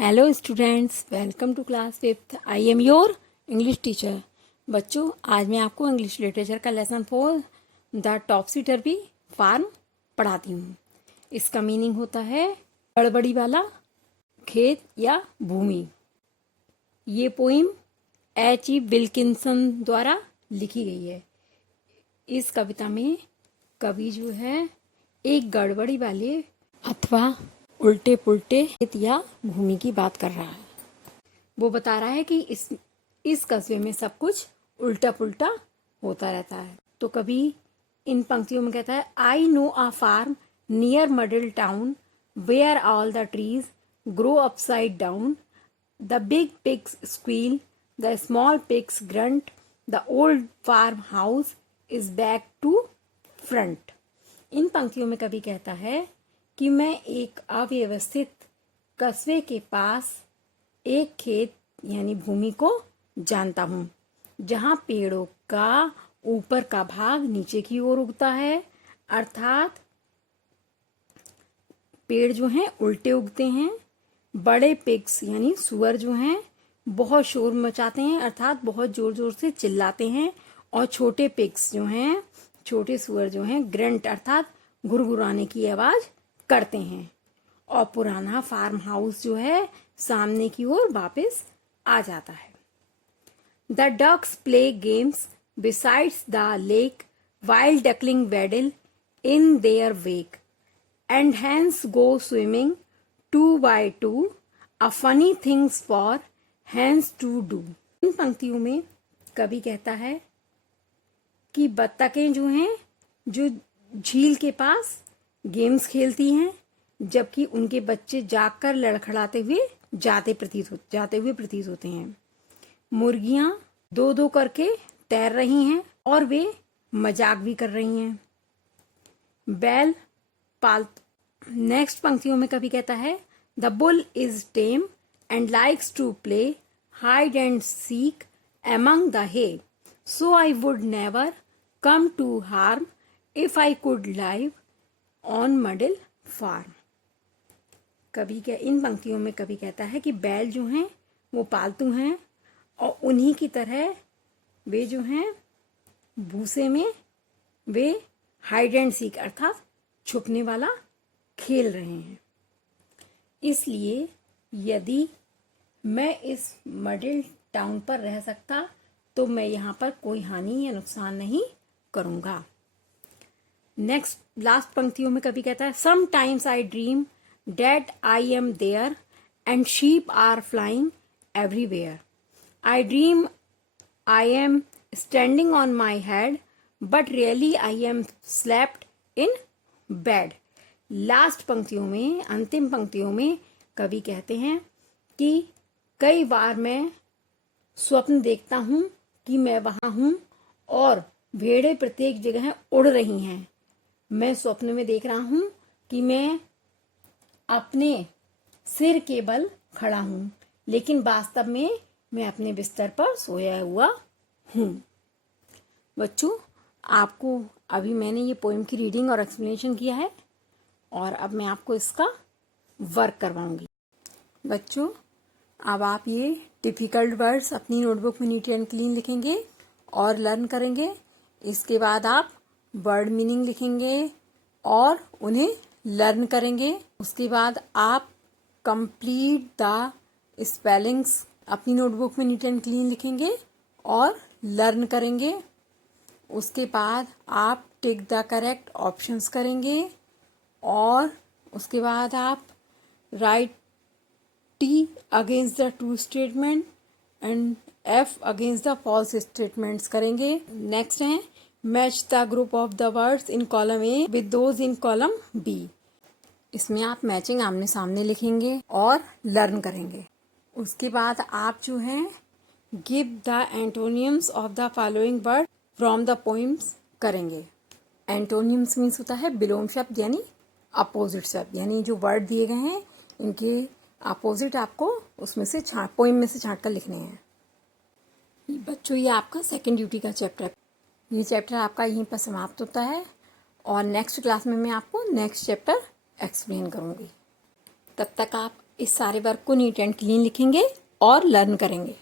Hello students, welcome to class fifth. I am your English teacher. बच्चों, आज मैं आपको इंग्लिश लिटरेचर का lesson 4 the topsy turvy farm पढ़ाती हूँ। इसका मीनिंग होता है गड़बड़ी वाला खेत या भूमि। ये पोइम H.E. विल्किंसन द्वारा लिखी गई है। इस कविता में कवि जो है एक गड़बड़ी वाले अथवा उल्टे पुल्टे खेत या भूमि की बात कर रहा है। वो बता रहा है कि इस कस्बे में सब कुछ उल्टा पुल्टा होता रहता है। तो कभी इन पंक्तियों में कहता है, I know a farm near middle town where all the trees grow upside down, the big pigs squeal, the small pigs grunt, the old farm house is back to front. इन पंक्तियों में कभी कहता है कि मैं एक अव्यवस्थित कस्बे के पास एक खेत यानी भूमि को जानता हूँ, जहाँ पेड़ों का ऊपर का भाग नीचे की ओर उगता है, अर्थात पेड़ जो हैं उल्टे उगते हैं। बड़े पिग्स यानी सुअर जो हैं बहुत शोर मचाते हैं, अर्थात बहुत जोर जोर से चिल्लाते हैं। और छोटे पिग्स जो हैं, छोटे सुअर जो हैं, ग्रंट अर्थात गुरगुराने की आवाज करते हैं। और पुराना फार्म हाउस जो है सामने की ओर वापस आ जाता है। The ducks play games besides the lake while duckling waddle in their wake and hens go swimming 2 by 2 a funny things for hens to do. इन पंक्तियों में कवि कहता है कि बत्तखें जो हैं जो झील के पास गेम्स खेलती हैं, जबकि उनके बच्चे जागकर लड़खड़ाते हुए जाते हुए प्रतीत होते हैं। मुर्गियां दो दो करके तैर रही हैं और वे मजाक भी कर रही हैं। बैल पाल। नेक्स्ट पंक्तियों में कभी कहता है, the bull is tame and likes to play hide and seek among the hay, so I would never come to harm if I could live on middle farm. इन पंक्तियों में कभी कहता है कि बैल जो हैं वो पालतू हैं और उन्हीं की तरह वे जो हैं भूसे में वे हाइड एंड सीक अर्थात छुपने वाला खेल रहे हैं। इसलिए यदि मैं इस मिडिल टाउन पर रह सकता तो मैं यहाँ पर कोई हानि या नुकसान नहीं करूँगा। नेक्स्ट लास्ट पंक्तियों में कभी कहता है, sometimes I dream that I am there and sheep are flying everywhere, I dream I am standing on my head but really I am slept in bed. Last पंक्तियों में, अंतिम पंक्तियों में कवि कहते हैं कि कई बार मैं स्वप्न देखता हूँ कि मैं वहां हूँ और भेड़ें प्रत्येक जगह उड़ रही हैं। मैं स्वप्न में देख रहा हूं कि मैं अपने सिर के बल खड़ा हूं, लेकिन वास्तव में मैं अपने बिस्तर पर सोया हुआ हूं। बच्चों, आपको अभी मैंने ये पोएम की रीडिंग और एक्सप्लेनेशन किया है और अब मैं आपको इसका वर्क करवाऊंगी। बच्चों, अब आप ये डिफिकल्ट वर्ड्स अपनी नोटबुक में नीट एंड क्लीन लिखेंगे और लर्न करेंगे। इसके बाद आप वर्ड मीनिंग लिखेंगे और उन्हें लर्न करेंगे। उसके बाद आप कंप्लीट द स्पेलिंग्स अपनी नोटबुक में नीट एंड क्लीन लिखेंगे और लर्न करेंगे। उसके बाद आप टिक द करेक्ट ऑप्शंस करेंगे और उसके बाद आप right T against the true statement and F against the false statements करेंगे। नेक्स्ट है match the group of the words in column A with those in column B. इसमें आप matching आमने सामने लिखेंगे और लर्न करेंगे। उसके बाद आप जो है give the antonyms of the following word from the poems करेंगे। एंटोनियम्स मीन्स होता है विलोम शब्द यानी अपोजिट शब्द, यानी जो वर्ड दिए गए हैं इनके अपोजिट आपको उसमें से पोइम में से छांट कर लिखने हैं। बच्चों, ये आपका सेकेंड ड्यूटी का चैप्टर है। ये चैप्टर आपका यहीं पर समाप्त होता है और नेक्स्ट क्लास में मैं आपको नेक्स्ट चैप्टर एक्सप्लेन करूँगी। तब तक आप इस सारे वर्क को नीट एंड क्लीन लिखेंगे और लर्न करेंगे।